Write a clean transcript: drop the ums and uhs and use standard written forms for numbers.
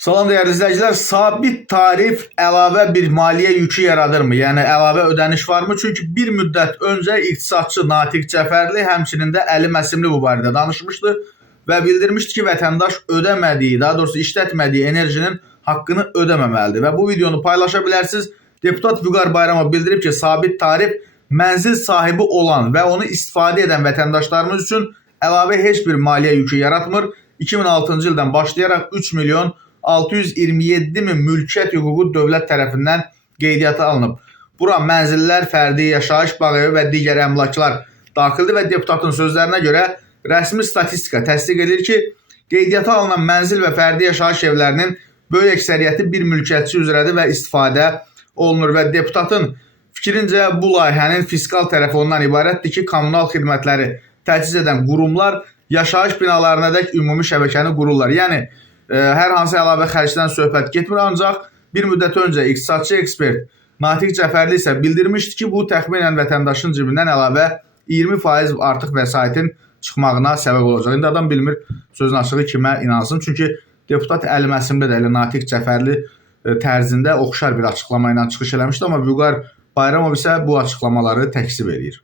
Salam dəyərli izləyicilər, sabit tarif əlavə bir maliyyə yükü yaradırmı? Yəni əlavə ödəniş varmı? Çünki bir müddət öncə iqtisadçı Natiq Cəfərli, həmçinin də Əli Məsimli bu barədə danışmışdı və bildirmişdi ki, vətəndaş ödəmədiyi, daha doğrusu işlətmədiyi enerjinin haqqını ödəməməlidir və bu videonu paylaşa bilərsiniz. Deputat Vüqar Bayramov bildirib ki, sabit tarif mənzil sahibi olan və onu istifadə edən vətəndaşlarımız üçün əlavə heç bir maliyyə yükü yaratmır. 2006-cı ildən başlayaraq 3 milyon 627 min mülkiyyət hüququ dövlət tərəfindən qeydiyyata alınıb. Bura mənzillər, fərdi yaşayış bağı və digər əmlaklar daxildir və deputatın sözlərinə görə rəsmi statistika təsdiq edir ki, qeydiyyata alınan mənzil və fərdi yaşayış evlərinin böyük əksəriyyəti bir mülkiyyətçi üzrədir və istifadə olunur və deputatın fikrincə bu layihənin fiskal tərəfi ondan ibarətdir ki, kommunal xidmətləri təchiz edən qurumlar yaşayış binalarına dək ümumi şəbəkəni qururlar. Yəni, hər hansı əlavə xərcdən söhbət getmir, ancaq bir müddət öncə iqtisadçı ekspert Natiq Cəfərli isə bildirmişdi ki, bu təxminən vətəndaşın cibindən əlavə 20% artıq vəsaitin çıxmağına səbəb olacaq. İndi adam bilmir sözün açığı kimə inansın. Çünki deputat Əli Məsimli də elə Natiq Cəfərli tərzində oxşar bir açıqlama ilə çıxış eləmişdi, amma Vüqar Bayramov isə bu açıqlamaları təkzib edir.